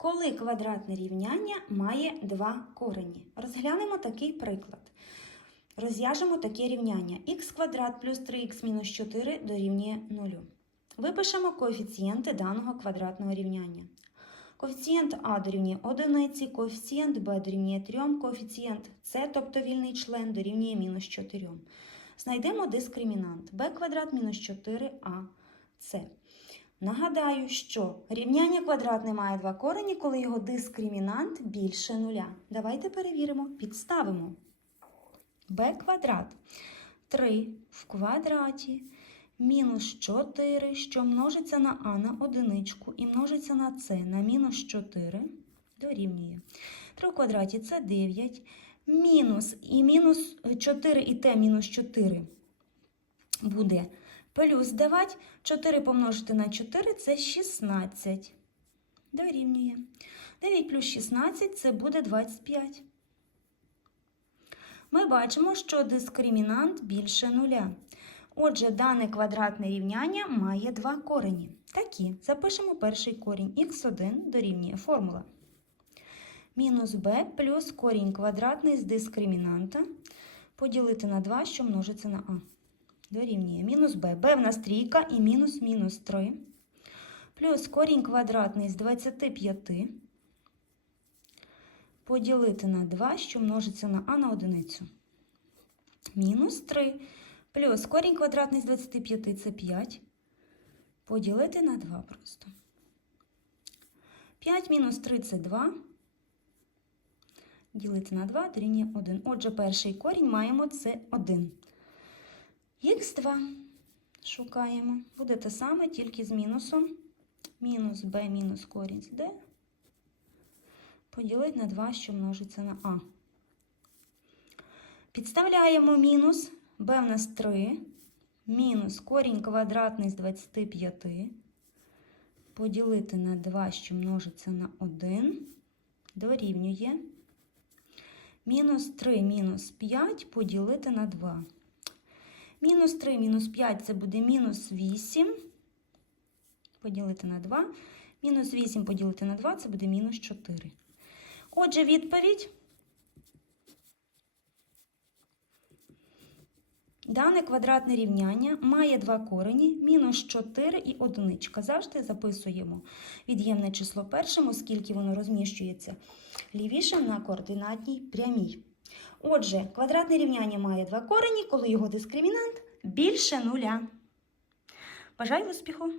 Коли квадратне рівняння має два корені. Розглянемо такий приклад. Розв'яжемо таке рівняння. х квадрат плюс 3х мінус 4 дорівнює 0. Випишемо коефіцієнти даного квадратного рівняння. Коефіцієнт А дорівнює 1, коефіцієнт Б дорівнює 3, коефіцієнт С, тобто вільний член, дорівнює мінус 4. Знайдемо дискримінант b квадрат мінус 4а С. Нагадаю, що рівняння квадратне має два корені, коли його дискримінант більше нуля. Давайте перевіримо, підставимо. b квадрат 3 в квадраті мінус 4, що множиться на а на одиничку і множиться на с на мінус 4 дорівнює. 3 в квадраті це 9, мінус і мінус 4 і t мінус 4 буде плюс давати 4 помножити на 4 це 16. Дорівнює. 9 плюс 16 це буде 25. Ми бачимо, що дискримінант більше нуля. Отже, дане квадратне рівняння має два корені. Такі. Запишемо перший корінь. х1 дорівнює формула. Мінус b плюс корінь квадратний з дискримінанта поділити на 2, що множиться на а. Дорівнює мінус b. b в нас трійка і мінус мінус 3. Плюс корінь квадратний з 25 поділити на 2, що множиться на а на одиницю. Мінус 3. Плюс корінь квадратний з 25 це 5. Поділити на 2 просто. 5 мінус 3 це 2. Ділити на 2 дорівнює 1. Отже, перший корінь маємо це 1. Х2 шукаємо. Буде те саме, тільки з мінусом. Мінус b мінус корінь з d. Поділити на 2, що множиться на а. Підставляємо мінус. b в нас 3. Мінус корінь квадратний з 25. Поділити на 2, що множиться на 1. Дорівнює. Мінус 3 мінус 5 поділити на 2. Мінус 3 мінус 5 це буде мінус 8. Поділити на 2. Мінус 8 поділити на 2 це буде мінус 4. Отже, відповідь. Дане квадратне рівняння має два корені, мінус 4 і одиничка. Завжди записуємо від'ємне число першим, оскільки воно розміщується лівішим на координатній прямій. Отже, квадратне рівняння має два корені, коли його дискримінант більше нуля. Бажаю успіху!